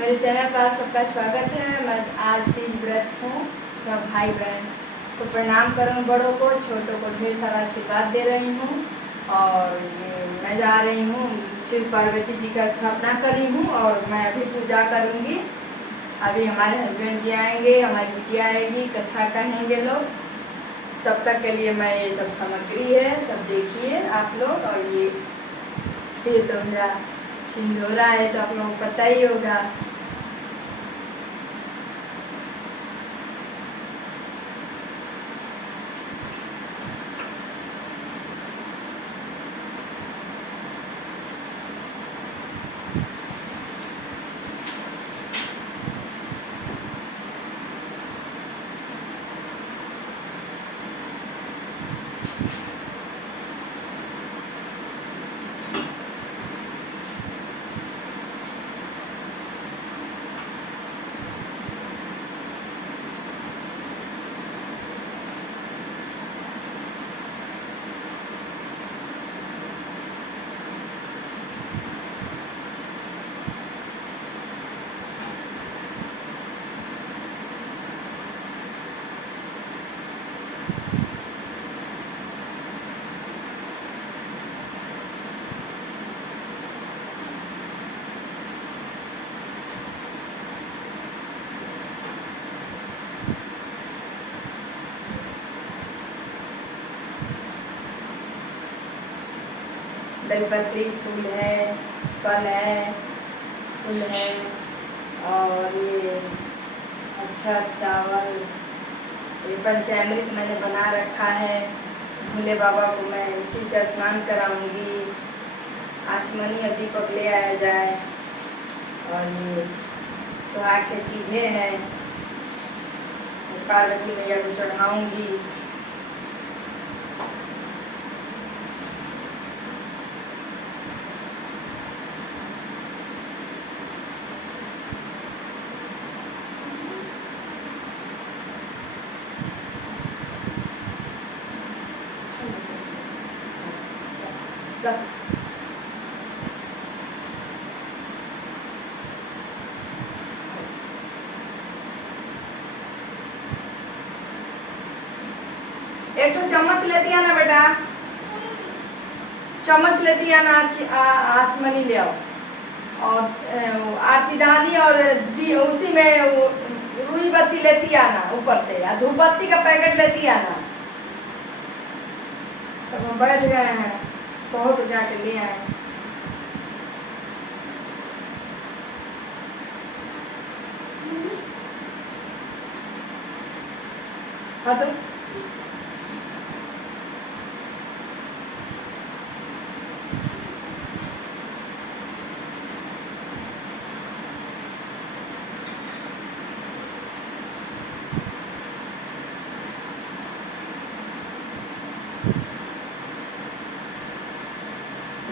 मेरे चैनल पर आप सबका स्वागत है। मैं आज तीज व्रत हूँ। सब भाई बहन को प्रणाम करूँ, बड़ों को छोटों को ढेर सारा आशीर्वाद दे रही हूँ। और ये मैं जा रही हूँ, शिव पार्वती जी का स्थापना कर रही हूँ और मैं अभी पूजा करूँगी। अभी हमारे हस्बैंड जी आएंगे, हमारी बिटिया आएगी, कथा कहेंगे लोग। तब तक के लिए मैं ये सब सामग्री है, सब देखिए आप लोग। और ये तो मेरा सिंदूरा है, तो आप लोगों को पता ही होगा। बेलपत्री फूल है, फल है, फूल है, और ये अच्छा चावल, ये पंचामृत मैंने बना रखा है। भोले बाबा को मैं इसी से स्नान कराऊंगी। आचमनी और दीपक ले आया जाए। और ये सुहाग की चीज़ें हैं, पार्वती मैया को चढ़ाऊंगी। एक तो चम्मच लेती है ना बेटा, चम्मच लेती है ना, आचमनी ले आओ। और आरती दानी और उसी में रुई बत्ती लेती आना ऊपर से, या धूप बत्ती का पैकेट लेती आना। तब हम बैठ गए हैं, बहुत जाके ले आए। हाँ तो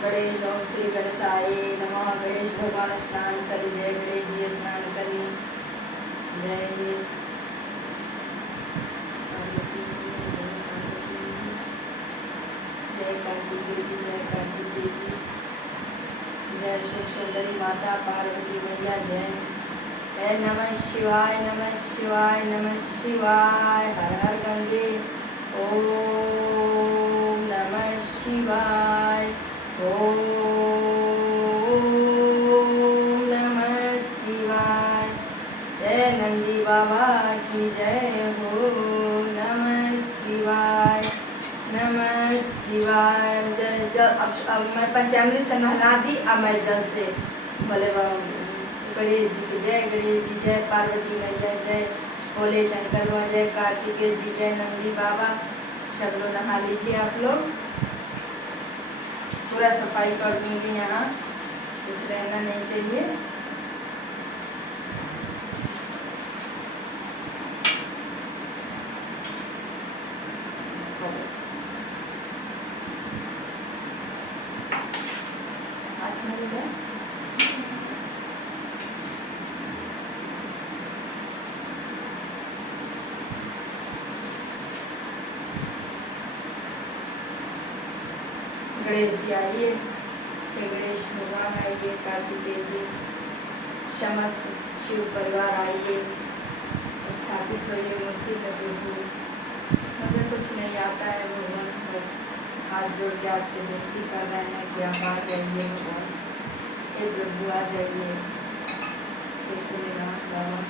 गणेश ओम श्री गणेशाय नमः। गणेश भगवान स्नान करी, जय गणेश जी स्नान करी। जय जय कार्तिकेय जी, जय कार्तिकेय जी, जय शिव सुंदरी माता पार्वती मैया, जय। जय नमः शिवाय, नमः शिवाय, नमः शिवाय। हर हर गंगे। ओम नमः शिवाय। ओम नमः शिवाय। जय नंदी बाबा की जय हो। नमः शिवाय, नमः शिवाय। जय जल। अब मैं पंचामृत से नहला दी, अब मैं जल से बोले गणेश जी की जय, गणेश जी जय, पार्वती मैया जय, भोले शंकर जय, कार्तिकेय जी जय, नंदी बाबा। सब लोग नहा लीजिए आप लोग। पूरा सफाई कर दूंगी, यहाँ कुछ रहना नहीं चाहिए। गणेश जी आइए, गणेश भगवान आइए, कार्तिकेय जी समस्त शिव परिवार आइए, स्थापित होइए मूर्ति में प्रभु। मुझे कुछ नहीं आता है भगवान, बस हाथ जोड़ के आपसे विनती कर रहे हैं कि आप आ जाइए भगवान, हे प्रभु आ जाइए, हे भोलेनाथ बाबा।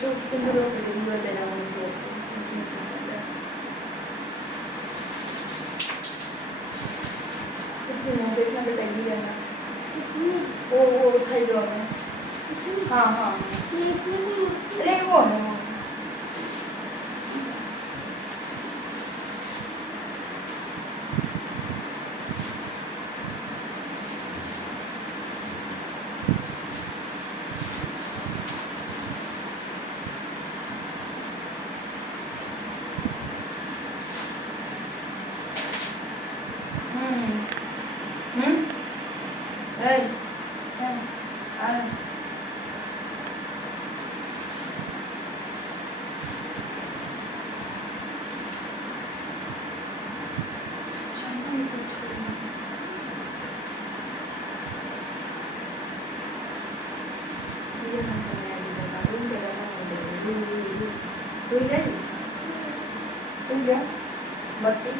तो सिंदूरों की डूबा देना मुझसे, उसमें से इसी में देखना बेटा गिरा ना, इसमें वो उठाई दो हमें। इसमें हाँ हाँ ये इसमें भी मूर्ति अरे वो है वो। बत्ती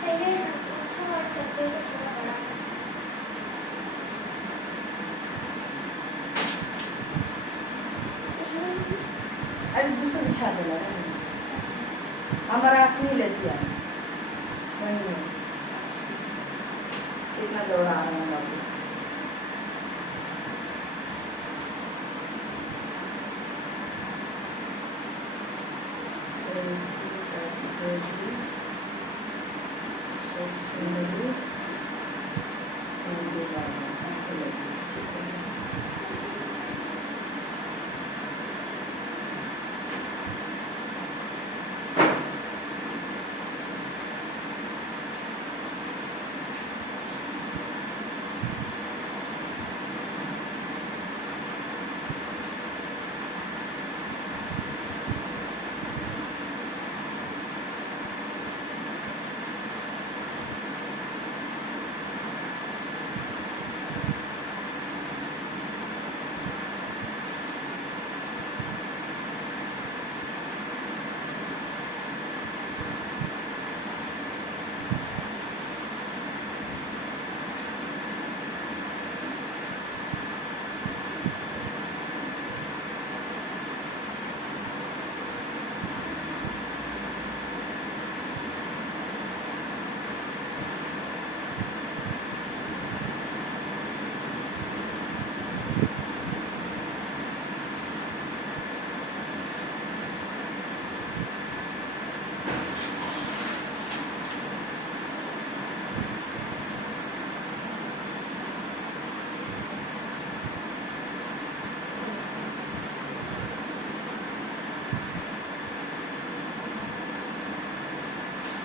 पहले और चक्के को थोड़ा बड़ा अरे दूसरा बिछा देना हमारा आसनी ले दिया वही इतना दौड़ा रहा हूँ बाबू।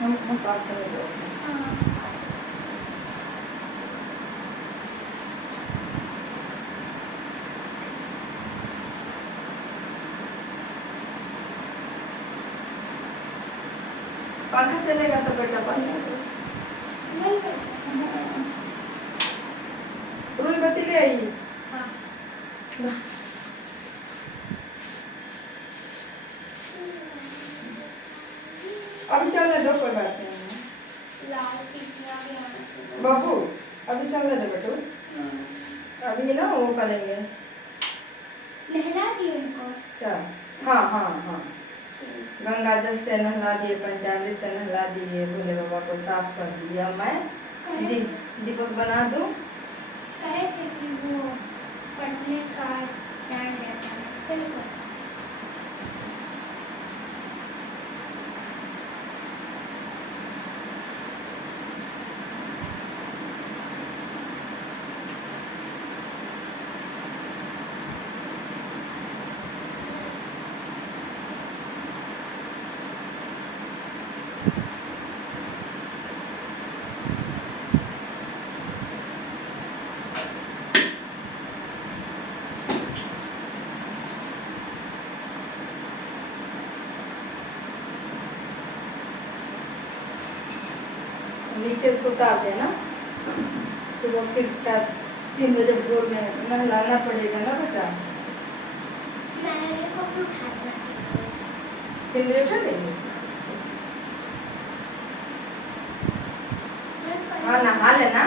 हम पास से ले पंखा चलेगा तो बेटा बंद नहीं रुई बत्ती ले आई। हाँ अभी चलने दो, कोई बात नहीं। लाल चिकना भी आना चाहिए। बाबू अभी चलने दो बेटू, अभी ना वो करेंगे। नहला दी उनको। क्या? हाँ हाँ हाँ, गंगा जल से नहला दिए, पंचामृत से नहला दिए, भोले बाबा को साफ कर दिया। मैं दीपक बना दूं। कहे थे कि वो पढ़ने का स्टैंड रहता है। चलो नीचे इसको उतार देना, सुबह फिर 3 बजे भोर में नहलाना पड़ेगा ना बेटा। मैंने को भी उठाना। 3 बजे उठा देंगे। हाँ नहा लेना,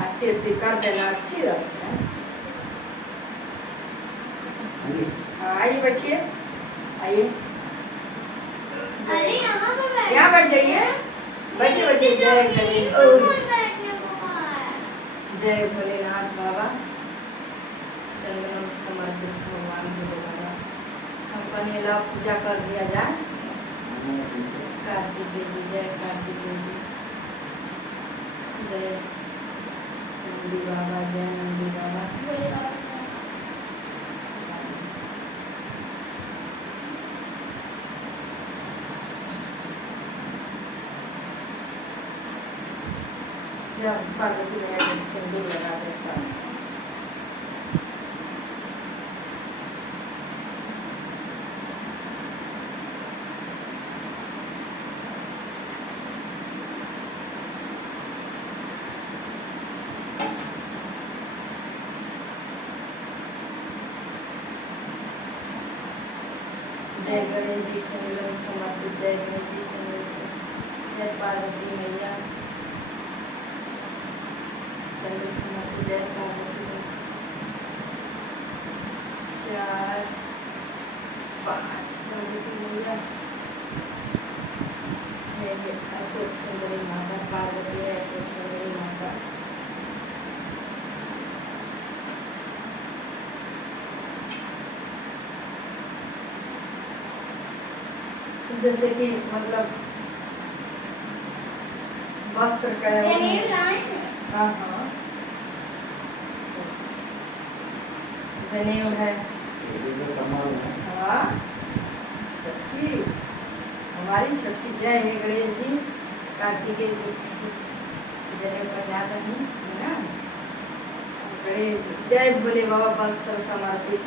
आरती उरती कर देना, अच्छी बात है। हाँ आइए बैठिए, आइए। अरे यहाँ पर बैठ। यहाँ बैठ जाइए, बैठिए बैठिए। जय गणेश, बैठने को कहा है। जय भोलेनाथ बाबा। चंदन समर्पित भगवान भोले बाबा। हम कहीं ला पूजा कर दिया जाए। कार्तिकेय जी, जय कार्तिकेय जी, जय नंदी बाबा, जय नंदी बाबा। बोले बाबा जब पार्वती मैया के सिंदूर लगा देता है। जय गणेश जी से मिलन समर्पित, जय गणेश जी से मिलन, जय पार्वती मैया सर्विस समर्पित, जय पार्वती मैया। 4 5 पार्वती मैया, जय अशोक सुंदरी माता, पार्वती है अशोक सुंदरी माता। जैसे कि मतलब वस्त्र का जनेऊ लाए हैं। हाँ हाँ, जनेऊ है। हाँ छठी, हमारी छठी। जय है गणेश जी, कार्तिकेय जी जनेऊ पहना रही है ना। गणेश जी, जय भोले बाबा वस्त्र समर्पित,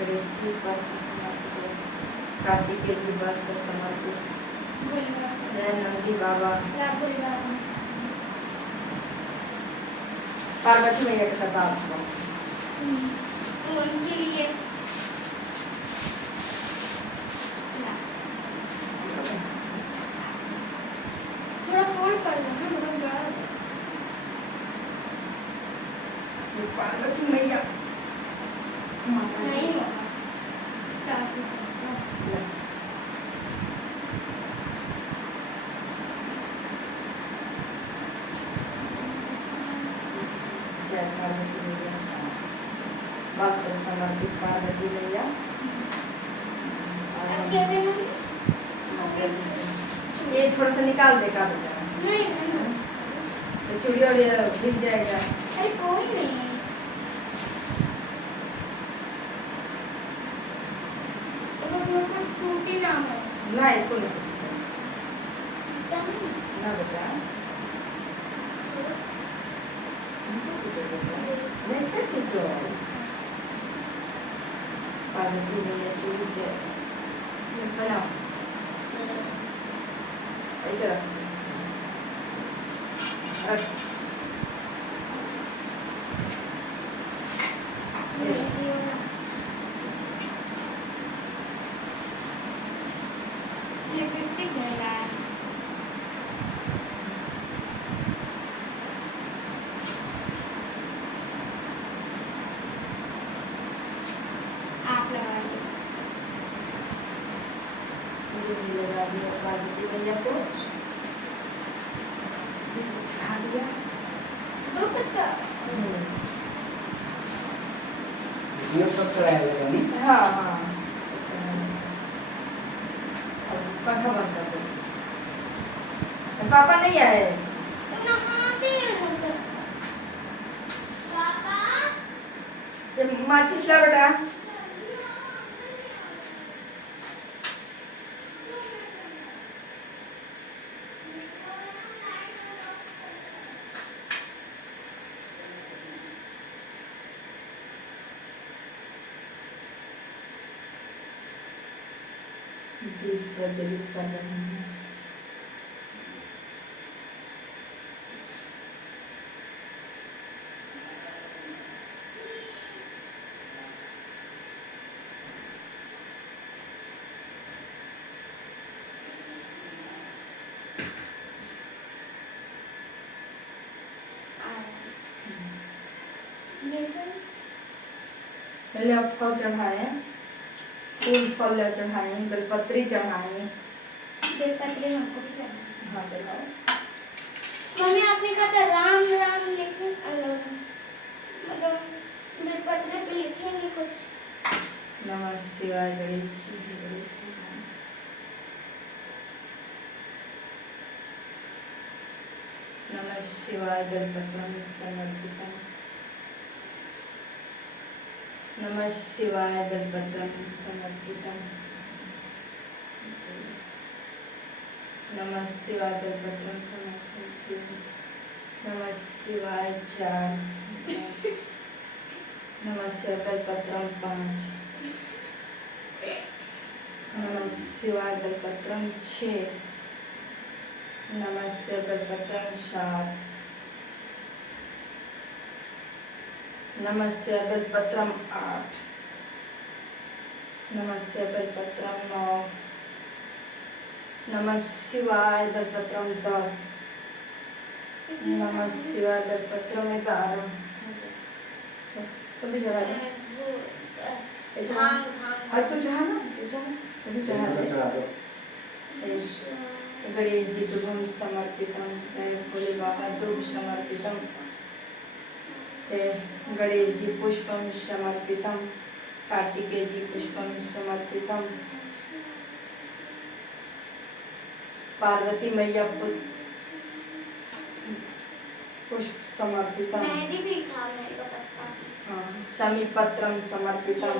गणेश जी वस्त्र समर्पित, कार्तिकेय जी वस्त्र समर्पित, बोले बाबा। जय नंदी बाबा। बोले बाबा। पार्वती मैया के साथ उनके लिए थोड़ा फोल्ड कर दो ना, मतलब बड़ा हो जाए। पार्वती मैया माता जी। नहीं होगा काफी। जय पार्वती मैया, वस्त्र समर्पित पार्वती मैया। अब क्या देना है? माता जी ये थोड़ा सा निकाल देगा बेटा, नहीं नहीं ये चूड़ी और ये दिख जाएगा। अरे कोई नहीं है। तो उसमें कुछ टूटी ना हो। ना इसको नहीं क्या नहीं? ना बेटा, नहीं क्या टूटो। पार्वती मैया चूड़ी के बनाओ, ऐसे रख रख। लिपस्टिक नहीं लाया। आप लगाइए। मुझे भी लगा दिया पार्वती मैया को, चढ़ा दिया। 2 पत्ता। इसमें सब चढ़ाया जाएगा नहीं? हाँ हाँ, पंखा बंद कर दो। पापा नहीं आए? नहाते हैं तो। पापा ये माचिस ला बेटा। दीप प्रज्वलित कर रहे हैं। ये सब पहले आप फल चढ़ाए, फूल फल चढ़ाए, बेलपत्री चढ़ाए। बेलपत्र हमको भी चाहिए। हाँ चढ़ाओ। मम्मी आपने कहा था राम राम लिखे, मतलब बेलपत्र पे लिखेंगे कुछ। नमः शिवाय गणेश जी, गणेश भगवान। नमः शिवाय बेलपत्रं समर्पितम्। नमः शिवाय बेलपत्रं समर्पितम्। नमः शिवाय बेलपत्रं समर्पितम्। नमः शिवाय 4, नमः शिवाय बेलपत्रं 5, नमः शिवाय बेलपत्रं 6, नमः शिवाय बेलपत्रं 7, नमः शिवाय बेलपत्रं 8, नमः शिवाय बेलपत्रं 9, नमः शिवाय बेलपत्रं 10, नमः शिवाय बेलपत्रं 11। तुम भी चढ़ा दो। भांग भांग। और तू चढ़ा ना, तू चढ़ा, तू भी चढ़ा दे। चढ़ा दो। गणेश जी दुभं समर्पितं, जय भोले बाबा दुभ समर्पितं, जय गणेश जी पुष्पं समर्पितं, कार्तिकेय जी पुष्पं समर्पितं, पार्वती मैया पुष्प समर्पितं, मेहंदी भी था मेरे को पत्ता। हाँ, शमी पत्रं समर्पितं,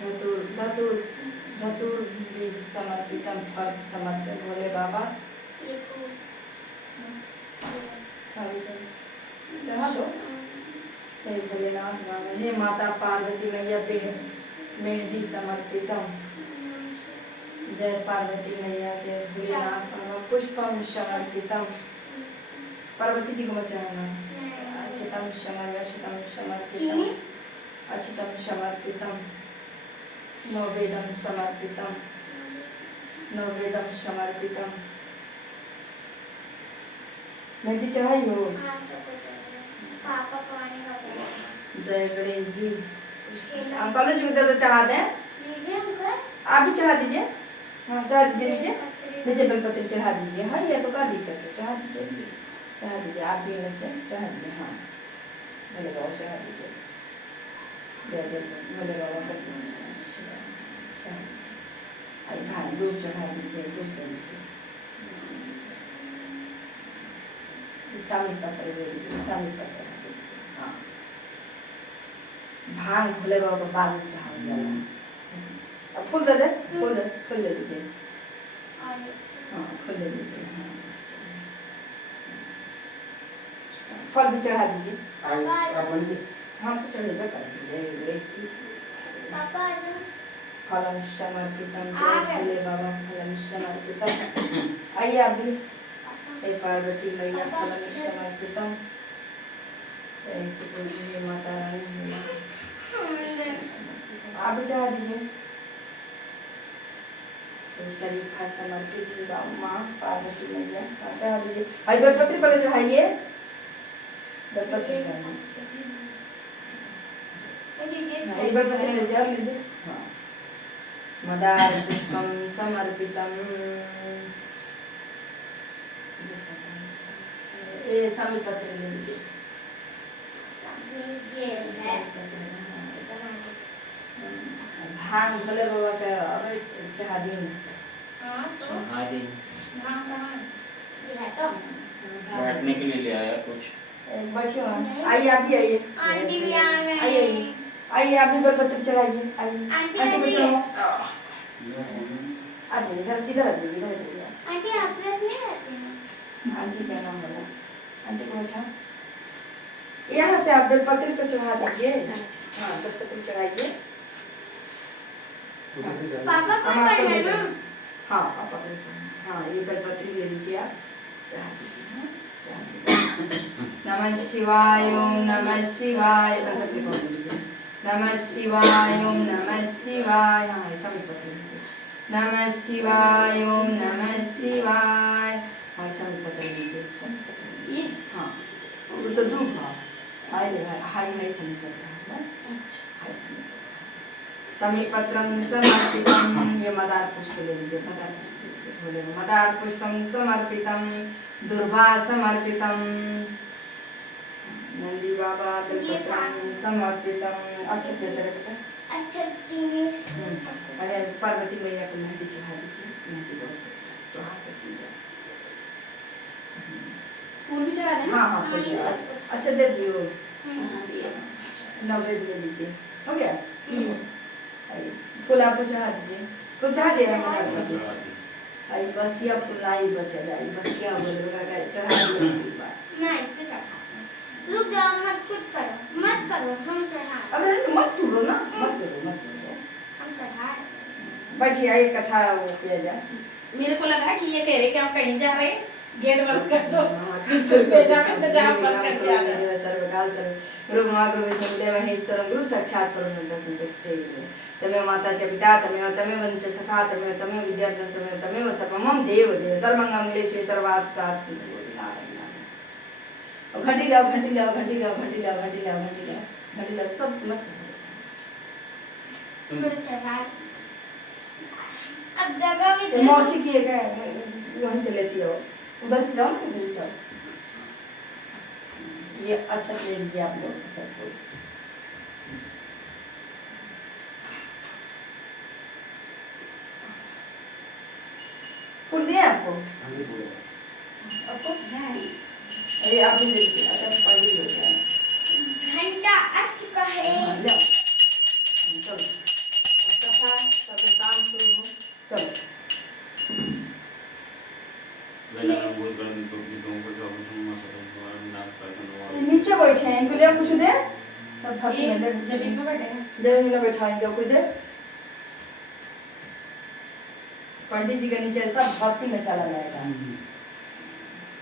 धतूर धतूर धतूर बीज समर्पितं, फल समर्पित भोले बाबा। ये फूल। चढ़ा दो। हे भोलेनाथ बाबा, हे माता पार्वती मैया मेहंदी समर्पितम, जय पार्वती मैया, जय भोलेनाथ बाबा पुष्पम समर्पितम। पार्वती जी को मत चढ़ाना। अक्षतम समर्पितम, अक्षतम समर्पितम, नववेदम समर्पितम, नववेदम समर्पितम। मेहंदी चढ़ाई हो? हाँ, सब कुछ है। पापा पानी का बोला। जय गणेश जी। अंकल जी को दे दो, चढ़ा दें। लीजिए अंकल। आप भी चढ़ा दीजिए। हाँ चढ़ा दीजिए, लीजिए लीजिए बेलपत्र चढ़ा दीजिए। हाँ ये तो क्या दिक्कत है, चढ़ा दीजिए, चढ़ा दीजिए। आप भी में से चढ़ा दीजिए। हाँ भोले बाबा चढ़ा दीजिए। जय जय भोले बाबा का अरे भाई दूध चढ़ा दीजिए, दूध दे दीजिए। शामी पत्र दे दीजिए, शामी पत्र। हाँ भांग भोले बाबा को बाद में चढ़ा दिया। अब फूल दे दे, फूल ले लीजिए। हाँ फूल ले लीजिए। हाँ फल भी चढ़ा दीजिए। हम तो चढ़ेबे कर दीजिए। पापा आ जाओ। फलम समर्पितम, जय भोले बाबा फलम समर्पितम। आइए आप भी। हे पार्वती मैया फलम समर्पितम, जय माता रानी। आप भी चढ़ा दीजिए। तो शरीफा समर्पित ही माँ पार्वती मैया चढ़ा दीजिए। भाई बेलपत्री पहले चढ़ाइए, बेलपत्री चढ़ाइए। ये बेलपत्री लीजिए और लीजिए। हाँ मदार पुष्पम समर्पितम, ये समी पत्र ले लीजिए। भांग भोले बाबा का अगर चढ़ा दी। हाँ तो हाँ जी, भांग कहाँ ये है तो बैठने के लिए ले आया कुछ। बैठिए वहाँ। नहीं। आइए आप भी आइए। आंटी भी आ गए। आइए आइए आप भी बेलपत्र चढ़ाइए। आइए आंटी आंटी को आइए। चढ़ाओ। आ जाइए इधर इधर आ जाइए इधर आ जाइए। आंटी आप लोग नहीं रहते हैं? आंटी का नाम बोला, आंटी को बैठा। यहाँ से आप बेलपत्र तो चढ़ा दीजिए। हाँ बेलपत्र चढ़ाइए। पापा को हम आपको पढ़ना ले ना। जाएंगे। हाँ पापा को पढ़ना। हाँ ये बेलपत्री ले लीजिए आप, चढ़ा दीजिए। हाँ चढ़ा दीजिए। नमः शिवाय ओम नमः शिवाय, बेलपत्री बोल दीजिए। नमः शिवाय ओम नमः शिवाय। हाँ ऐसा भी पत्र लीजिए। नमः शिवाय ओम नमः शिवाय। हाँ ऐसा भी पत्र लीजिए। ये हाँ वो तो दूर था। हाय हाय हाय समी पत्र है। हाय समी पत्र। समीपत्रं समर्पितं, ये मदार पुष्प ले लीजिए। मदार पुष्प बोले मदार पुष्पं समर्पितं, दुर्वा समर्पितं, नंदी बाबा बेलपत्रं समर्पितं। अच्छा देते रखते। अच्छा चीनी अरे पार्वती मैया को मेहंदी चढ़ा दीजिए। मेहंदी बहुत सुहाग की चीज है। फूल भी चढ़ा देना। हाँ हाँ हाँ, ये बोलिए। सब कुछ। अच्छा दे दियो। हाँ, दिया। नवेद ले लीजिए। हो गया। आइए फूल आपको चढ़ा दीजिए। फूल चढ़ा दिया मैंने। आई बसिया फुलाई बचा जाए, बसिया बोलूँगा का चढ़ा दिया फूल बार। मैं इससे चढ़ाती हूँ। रुक जाओ मत कुछ करो मत करो हम चढ़ा अब रहने मत तोड़ो ना, मत तोड़ो। हम चढ़ा रहे हैं। बैठिए आइए कथा वो किया जाए। मेरे को लगा कि ये कह रहे कि हम कहीं जा रहे हैं, गेट बंद कर दो। सर्वकाल सर्व गुरु महागुरु विष्णुदेव महेश्वरं गुरु साक्षात् परब्रह्म तस्मै तमेव माता च पिता तमेव वंच सखा तमेव विद्यार्थं तमेव सर्वं मम देव सर्वमंगलेषु सर्वार्थ साधु नारायण नारायण। घंटी लाओ सब मत मैं चढ़ा अब जगह भी ये मौसी की है वहीं से लेती हो, उधर से जाओ ना, इधर से जाओ। ये अच्छा ले लीजिए आप लोग। अच्छा फूल दिए आपको? आपको है। अरे आप भी ले लीजिए। अच्छा पानी हो गया। घंटा अच्छ का है। हाँ, लो। चलो अब कथा सब काम शुरू हो। चलो ये नीचे बैठे हैं, इनको ले कुछ दे। सब धरती में ले जमीन पे बैठे हैं। जमीन में बैठाएंगे कुछ देर। पंडित जी के नीचे सब भक्ति में चला जाएगा।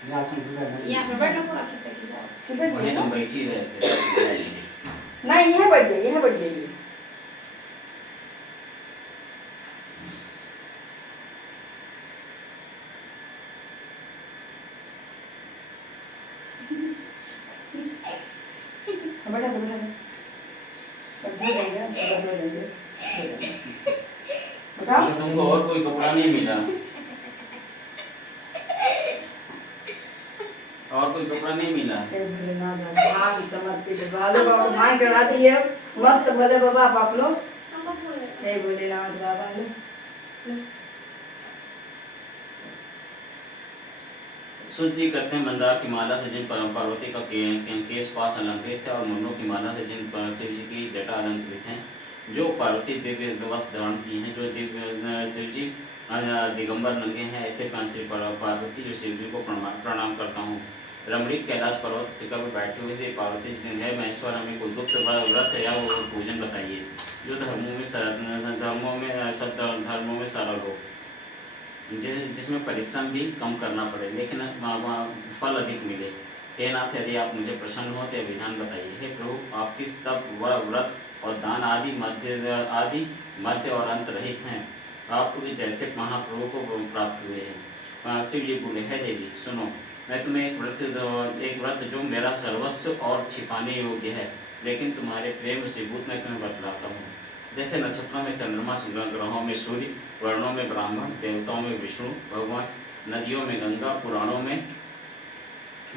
यहाँ पे बैठना थोड़ा किसे की जाओ। किसे वहीं हम बैठी रहते। नहीं यह बैठ जाइए, यह बैठ जाइए। बैठा दो बैठा दो। बैठा जाएगा बैठा जाएंगे। बताओ तुमको और कोई कपड़ा नहीं मिला? और कोई कपड़ा नहीं मिला? भाग समर्पित बाबा बाबा भाग चढ़ा दिए। मस्त भले बाबा आप लोग। हमको फूल हे भोलेनाथ बाबा लो। सूत जी कहते हैं मंदार की माला से जिन पार्वती का केश पास अलंकृत है और मुंडों की माला से जिन शिव जी की जटा अलंकृत हैं, जो पार्वती दिव्य वस्त्र धारण की हैं, जो दिव्य शिव जी दिगंबर नंगे हैं, ऐसे श्री पार्वती जो शिव जी को प्रणाम करता हूँ। रमणीक कैलाश पर्वत शिखर पर बैठे हुए से पार्वती जी है महेश्वर हमें कोई गुप्त व्रत या वो पूजन बताइए जो धर्मों में सब धर्मों में सरल हो, जिसमें परिश्रम भी कम करना पड़े लेकिन फल अधिक मिले। हे नाथ यदि आप मुझे प्रसन्न हो तो विधान बताइए। हे प्रभु आप किस तप व्रत और दान आदि मध्य और अंत रहित हैं। आपको भी जैसे महाप्रभु को प्राप्त हुए हैं। शिव जी बोले, है देवी सुनो, मैं तुम्हें एक व्रत जो मेरा सर्वस्व और छिपाने योग्य है, लेकिन तुम्हारे प्रेम से भूत मैं तुम्हें बतलाता हूँ। जैसे नक्षत्रों में चंद्रमा, ग्रहों में सूर्य, वर्णों में ब्राह्मण, देवताओं में विष्णु भगवान, नदियों में गंगा, पुराणों में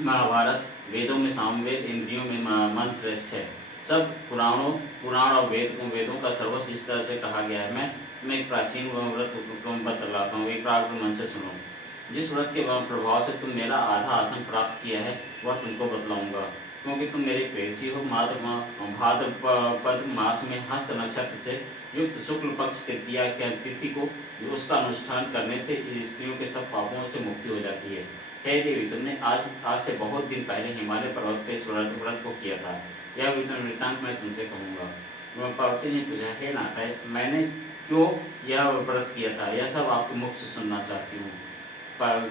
महाभारत, वेदों में सामवेद, इंद्रियों में मन श्रेष्ठ है। सब पुराण और वेदों का सर्वस्व जिस तरह से कहा गया है, मैं एक प्राचीन व्रत बतलाता हूँ, एक प्राग्र मन से सुनो। जिस व्रत के प्रभाव से तुम मेरा आधा आसन प्राप्त किया है वह तुमको बतलाऊंगा, क्योंकि तुम मेरे प्रेसी हो। भाद्रपद मास में हस्त नक्षत्र से युक्त शुक्ल पक्ष तृतीया तिथि को उसका अनुष्ठान करने से स्त्रियों के सब पापों से मुक्ति हो जाती है। हे देवी, तुमने आज से बहुत दिन पहले हिमालय पर्वत पे इस व्रत को किया था। यह वृत्तांत मैं तुमसे कहूँगा। पार्वती ने पूछा, हे नाथ, मैंने क्यों यह व्रत किया था, यह सब आपके मुख से सुनना चाहती हूँ।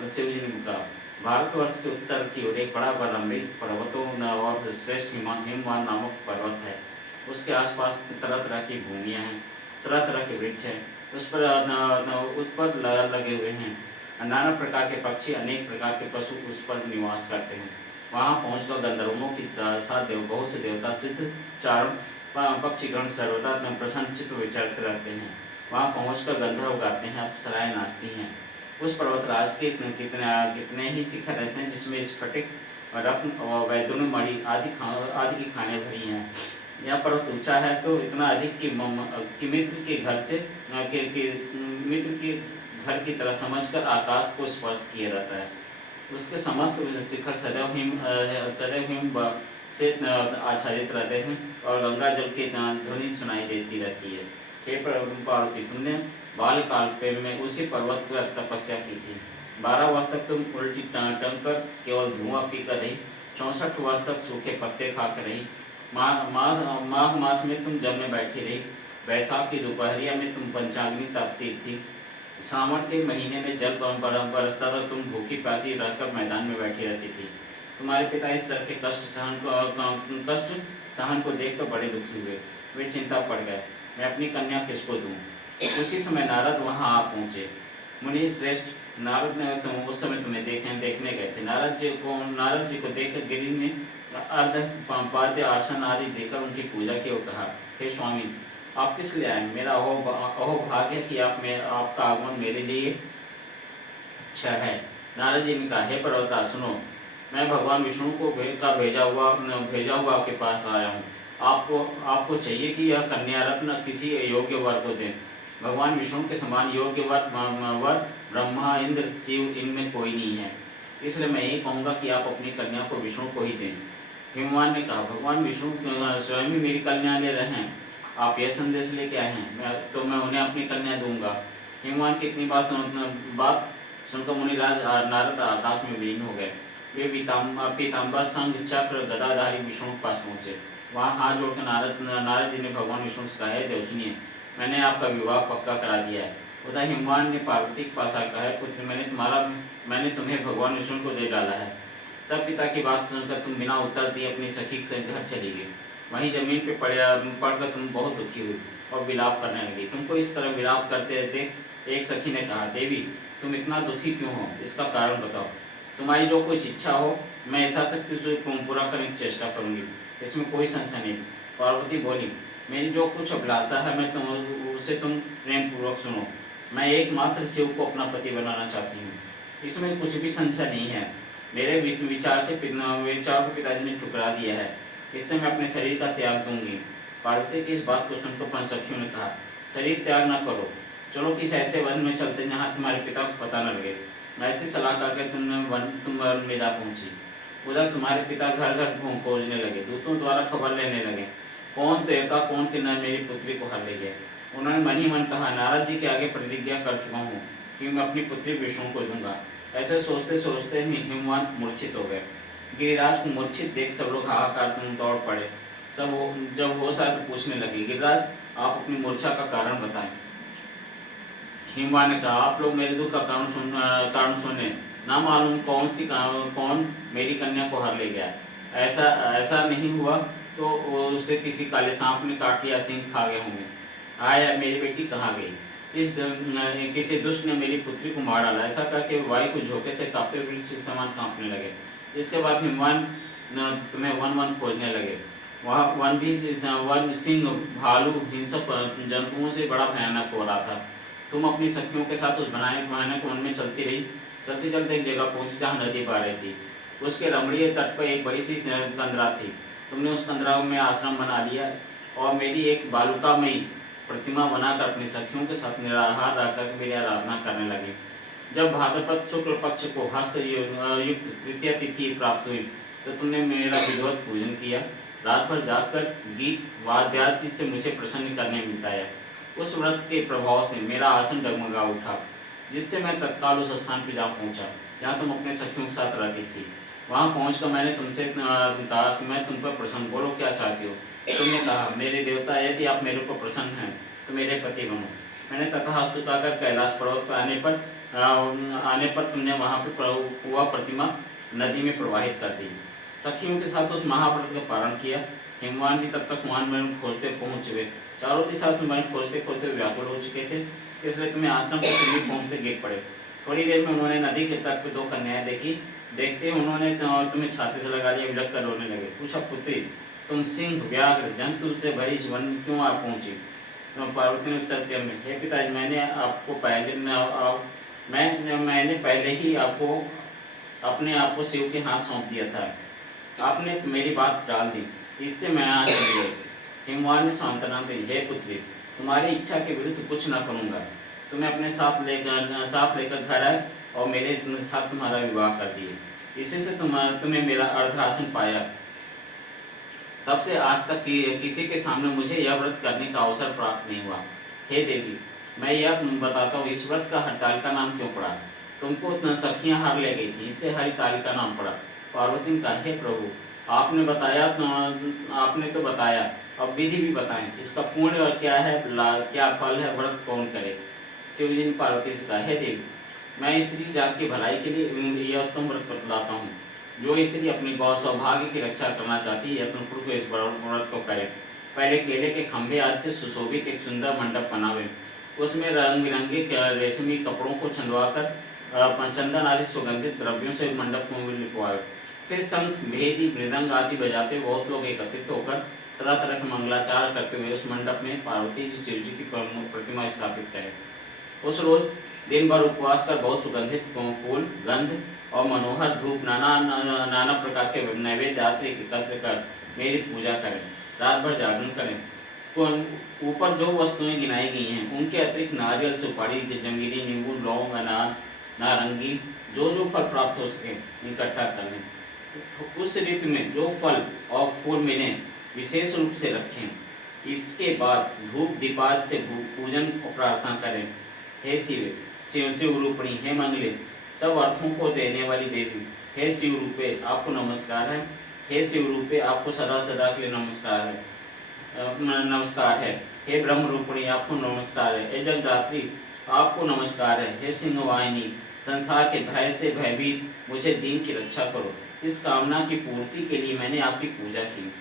शिव जी ने कहा, भारतवर्ष के उत्तर की ओर एक बड़ा रमणीक पर्वतों और श्रेष्ठ हिमवान नामक पर्वत है। उसके आसपास तरह तरह की भूमियाँ हैं, तरह तरह के वृक्ष हैं, उस पर लगे हुए हैं। नाना प्रकार के पक्षी, अनेक प्रकार के पशु उस पर निवास करते हैं। वहाँ पहुँचकर गंधर्वों के साथ बहुत से देवता, सिद्ध, चारण पक्षीगण सर्वदा प्रसन्न चित्त विचरते रहते हैं। वहाँ पहुँचकर गंधर्व गाते हैं, अप्सराएं नाचती हैं। उस पर्वतराज के कितने ही शिखर ऐसे हैं जिसमें स्फटिक, रत्न और वैदुर्यमणि आदि की खाने भरी हैं। यह पर्वत ऊंचा है तो इतना अधिक कि मित्र के घर की तरह समझकर आकाश को स्पर्श किया रहता है। उसके समस्त शिखर सदैव हिम से आच्छादित रहते हैं और गंगा जल की ध्वनि सुनाई देती रहती है। हे पार्वती, तुमने बाल्यकाल पे में उसी पर्वत पर तपस्या की थी। 12 वर्ष तक तुम उल्टी टंग कर केवल धुआं पी कर रही। 64 वर्ष तक सूखे पत्ते खा कर रही। माघ मास में तुम जल में बैठी रही। वैशाख की दोपहरिया में तुम पंचाग्नि तपती थी। श्रावण के महीने में जल बरसता था, तुम भूखी प्यासी रहकर मैदान में बैठी रहती थी। तुम्हारे पिता इस तरह के कष्ट सहन को देखकर बड़े दुखी हुए। वे चिंता पड़ गए, मैं अपनी कन्या किसको दूं। उसी समय नारद वहां आ पहुंचे। मुनि श्रेष्ठ नारद ने उस समय तुम्हें देखने गए थे। नारद जी को देखकर गिरि ने अर्ध पाद्य आसन आदि देकर उनकी पूजा की और कहा, हे स्वामी, आप किस लिए आए? मेरा अहोभाग्य कि आपका आगमन मेरे लिए अच्छा है। नारद जी ने कहा, हे पर्वतराज सुनो, मैं भगवान विष्णु को भेजा हुआ आपके पास आया हूँ। आपको चाहिए कि यह कन्या रत्न किसी योग्य वर को दें। भगवान विष्णु के समान योग्य वर ब्रह्मा, इंद्र, शिव इनमें कोई नहीं है। इसलिए मैं यही कहूँगा कि आप अपनी कन्या को विष्णु को ही दें। हिमवान ने कहा, भगवान विष्णु स्वयं ही मेरी कन्या ले रहे हैं, आप यह संदेश लेके आए हैं तो मैं उन्हें अपनी कन्या दूंगा। हिमवान की इतनी बात सुनकर मुनिराज नारद आकाश में विलीन हो गए। वे पीताम्बर संघ चक्र गदाधारी विष्णु के पास पहुँचे। वहाँ हाथ जोड़कर नारद जी ने भगवान विष्णु से कहा, देव सुनिए, मैंने आपका विवाह पक्का करा दिया है। उधर हिमवान ने पार्वती के पास आकर कहा, पुत्र, मैंने तुम्हें भगवान विष्णु को दे डाला है। तब पिता की बात सुनकर तुम बिना उत्तर दिए अपनी सखी से घर चली गई। वहीं जमीन पे पड़कर तुम बहुत दुखी हुई और विलाप करने लगी। तुमको इस तरह विलाप करते देख एक सखी ने कहा, देवी, तुम इतना दुखी क्यों हो? इसका कारण बताओ। तुम्हारी जो कुछ इच्छा हो मैं यथाशक्ति उसे पूरा करने की चेष्टा करूंगी, इसमें कोई संशय नहीं। पार्वती बोली, मेरी जो कुछ अभिलाषा है उसे तुम प्रेम पूर्वक सुनो। मैं एकमात्र शिव को अपना पति बनाना चाहती हूँ, इसमें कुछ भी संशय नहीं है। मेरे विचार को पिताजी ने ठुकरा दिया है, इससे मैं अपने शरीर का त्याग दूंगी। पार्वती की इस बात को सुनकर पंच सखियों ने कहा, शरीर त्याग न करो, चलो किसी ऐसे वन में चलते जहाँ तुम्हारे पिता को पता न लगे। ऐसी सलाह करके तुम मेरा पहुंची। उधर तुम्हारे पिता घर घर खोजने लगे, दूतों द्वारा खबर लेने लगे, कौन देवता कौन किन्नर मेरी पुत्री को हर ले गया। उन्होंने मन ही मन कहा, नारद जी के आगे प्रतिज्ञा कर चुका हूँ कि मैं अपनी पुत्री विष्णु को दूंगा। ऐसे सोचते सोचते ही हिमवान मूर्छित हो गए। गिरिराज को मूर्छित देख सब लोग हाहाकार दौड़ पड़े। जब होश आया तो पूछने लगे, गिरिराज, आप अपनी मूर्छा का कारण बताएं। हिमवान ने कहा, आप लोग मेरे दुख का कारण सुने, ना मालूम कौन मेरी कन्या को हर ले गया। ऐसा नहीं हुआ तो उसे किसी काले सांप ने काट लिया, सिंह खा गए होंगे। हाय, मेरी बेटी कहाँ गई? किसी दुष्ट ने मेरी पुत्री को मार डाला। ऐसा करके वायु को झोंके से कांपते वृक्ष के समान कांपने लगे। इसके बाद हिमवान तुम्हें वन वन खोजने लगे। वह वन भी वन सिंह भालू हिंसक जंतुओं से बड़ा भयानक हो रहा था। तुम अपनी सखियों के साथ उस भयानक वन में चलती रही। चलते चलते एक जगह पहुंची जहाँ नदी बह रही थी। उसके रमणीय तट पर एक बड़ी सी कंदरा थी। तुमने उस कंदरा में आश्रम बना लिया और मेरी एक बालुकामयी प्रतिमा बनाकर अपनी सखियों के साथ निराहार रहकर मेरी आराधना करने लगी। जब भाद्रपद शुक्ल पक्ष को हस्त युक्त तृतीय तिथि प्राप्त हुई तो तुमने मेरा विधिवत पूजन किया। रात भर जागकर गीत वाद्यादि से मुझे प्रसन्न करने मिलता है। उस व्रत के प्रभाव से मेरा आसन डगमगा उठा, जिससे मैं तत्काल उस स्थान पर जा पहुंचा जहाँ तुम अपने सखियों के साथ रहती थी। वहाँ पहुंचकर मैंने तुमसे कहा कि मैं तुम पर प्रसन्न, बोलो क्या चाहती हो। तुमने कहा, मेरे देवता यदि आप मेरे ऊपर प्रसन्न हैं तो मेरे पति बनो। मैंने तथास्तु कहकर कैलाश पर्वत पर आने पर तुमने वहाँ पर वह प्रतिमा नदी में प्रवाहित कर दी। सखियों के साथ उस महाव्रत का पारण किया। हिमवान भी तब तक वन में खोजते पहुँच गए। चारों दिशा से वन खोजते खोजते व्याकुल हो चुके थे, इसलिए तुम्हें आश्रम के समीप पहुँचते गिर पड़े। थोड़ी देर में उन्होंने नदी के तट पर दो कन्याएं देखी। देखते ही उन्होंने तुम्हें छाती से लगा लिया, विलक कर रोने लगे। पूछा, पुत्री, तुम सिंह व्याघ्र जंतु से भरी इस वन क्यों आ पहुंची। पार्वती ने उत्तर दिया, हे पिताजी, मैंने पहले ही आपको अपने आप को शिव के हाथ सौंप दिया था। आपने मेरी बात टाल दी, इससे मैं आज चली गई। हिमवान ने सांत्वना दी, हे पुत्री, तुम्हारी इच्छा के विरुद्ध कुछ न करूँगा। तुम्हें अपने साथ लेकर घर आए और मेरे साथ तुम्हारा विवाह कर दिए। इसी से तुम्हें मेरा अर्धराशन पाया। तब से आज तक किसी के सामने मुझे यह व्रत करने का अवसर प्राप्त नहीं हुआ। हे देवी, मैं यह बताता हूँ, इस व्रत का हरतालिका नाम क्यों पड़ा। तुमको सखियां हार ले गई थी, इससे हरितालिका नाम पड़ा। पार्वती ने कहा, हे प्रभु, आपने तो बताया, अब विधि भी बताएं, इसका पुण्य और क्या है, क्या फल है, व्रत कौन करे। शिव जी ने पार्वती से कहा, हे देवी, मैं स्त्री जात की भलाई के लिए यह उत्तम व्रत बतलाता हूँ। जो स्त्री अपनी गौ सौभाग्य की रक्षा करना चाहती है, यत्नपूर्वक इस व्रत को करे। पहले केले के खंभे आदि से सुशोभित एक सुंदर मंडप बनावे, उसमें रंग बिरंगे रेशमी कपड़ों को छंदवाकर चंदन आदि सुगंधित द्रव्यों से मंडप को लिपवाए। फिर शंख, भेदी, मृदंग आदि बजाते बहुत लोग एकत्रित होकर तरह तरह के मंगलाचार करते हुए उस मंडप में पार्वती जी शिव जी की प्रतिमा स्थापित करें। उस रोज दिन भर उपवास कर बहुत सुगंधित फूल, गंध और मनोहर धूप, नाना प्रकार के नैवेद्य आदि एकत्र कर मेरी पूजा करें। रात भर जागरण करें। तो ऊपर जो वस्तुएं गिनाई गई हैं उनके अतिरिक्त नारियल, सुपारी, जंगीरी, नींबू, लौंग, अनार, नारंगी, जो फल प्राप्त हो सके इकट्ठा करें। उस ऋतु में जो फल और फूल मिले विशेष रूप से रखें। इसके बाद धूप दीपाद से पूजन और प्रार्थना करें। हे शिव रूपणी, हे मंगले, सब अर्थों को देने वाली देवी, हे शिव रूपे, आपको नमस्कार है। हे शिव रूपे, आपको सदा सदा के लिए नमस्कार है। हे ब्रह्म रूपणी, आपको नमस्कार है। हे जगदात्री, आपको नमस्कार है। हे सिंहवाहिनी, संसार के भय से भयभीत मुझे दीन की रक्षा करो। इस कामना की पूर्ति के लिए मैंने आपकी पूजा की।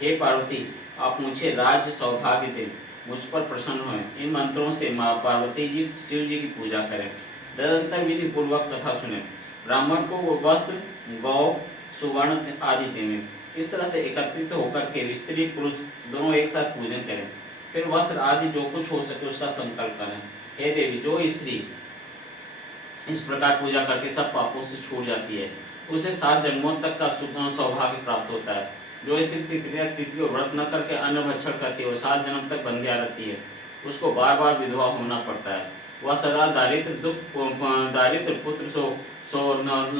हे पार्वती, आप मुझे राज्य सौभाग्य दें, मुझ पर प्रसन्न हों। इन मंत्रों से माँ पार्वती जी शिव जी की पूजा करें। तदंतर विधि पूर्वक कथा सुने। ब्राह्मण को वो वस्त्र, गौ, सुवर्ण आदि देने। इस तरह से एकत्रित होकर के स्त्री पुरुष दोनों एक साथ पूजन करें। फिर वस्त्र आदि जो कुछ हो सके उसका संकल्प करें। हे देवी, जो स्त्री इस प्रकार पूजा करके सब पापों से छूट जाती है, उसे 7 जन्मों तक का सौभाग्य प्राप्त होता है। जो स्त्री तिथि को व्रत न करके अन्न भक्षण करती है और 7 जन्म तक बंध्या रहती है, उसको बार बार विधवा होना पड़ता है। वह सदा दारिद्र पुत्र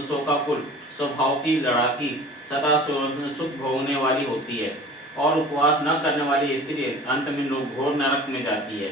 शोकाकुल स्वभाव की लड़ाकी, सदा सुख भोगने वाली होती है और उपवास न करने वाली स्त्री अंत में घोर नरक में जाती है।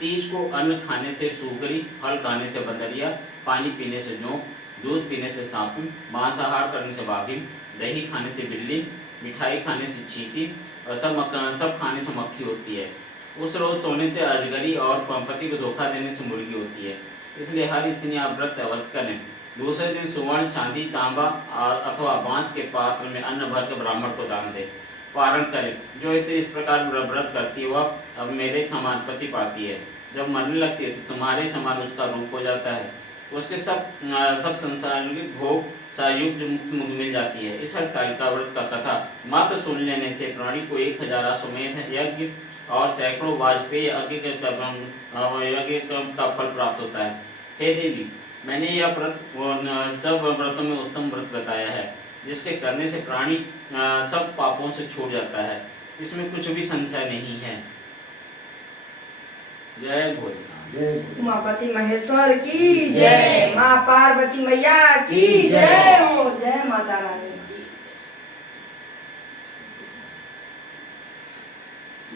तीज को अन्न खाने से सूगरी, फल खाने से बंदरिया, पानी पीने से जोंक, दूध पीने से सांपिन, मांसाहार करने से बाघिन, दही खाने से बिल्ली, मिठाई खाने से चींटी और सब खाने से मक्खी होती है। उस रोज सोने से अजगरी और पति को धोखा देने से मुर्गी होती है। इसलिए हर स्त्री आप व्रत अवश्य करें। दूसरे दिन सुवर्ण, चांदी, तांबा अथवा बांस के पात्र में अन्न भर के ब्राह्मण को दान दे। पारण करे। जो स्त्री इस प्रकार व्रत करती है वह अब मेरे समान पति पाती है। जब मरने लगती है तो तुम्हारे समान उसका रूप हो जाता है। उसके सब संसारिक भोग सायुक्त मुक्ति मिल जाती है। इस हरतालिका व्रत का कथा मात्र सुन लेने से प्राणी को 1000 अश्वमेध यज्ञ और सैकड़ों वाजपेयी यज्ञ का फल प्राप्त होता है। हे देवी, मैंने यह व्रत सब व्रतों में उत्तम व्रत बताया है, जिसके करने से प्राणी सब पापों से छूट जाता है। इसमें कुछ भी संशय नहीं है। जय भोलेनाथ। जय उमापति महेश्वर की जय, माँ पार्वती मैया की जय हो, जय माता रानी की।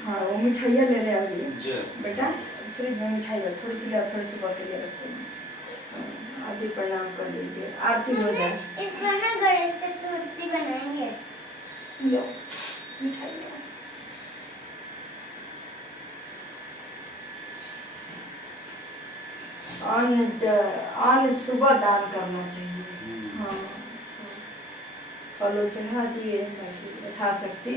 हाँ वो मिठाइयाँ ले ले अभी जय। बेटा, फ्रिज में मिठाई है, थोड़ी सी ले, थोड़ी सी बहुत ले रखते हैं। अभी प्रणाम कर लीजिए, आरती हो जाए। इस बार ना गणेश चतुर्थी बनाएंगे। लो मिठाई लो। अन्न सुबह दान करना चाहिए। हाँ फलो चढ़ा दिए ताकि यथाशक्ति।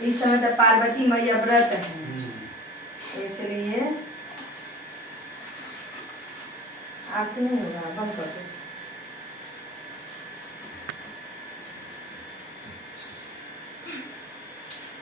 इस समय तो पार्वती मैया व्रत है, इसलिए आरती नहीं होगा, बंद कर दो।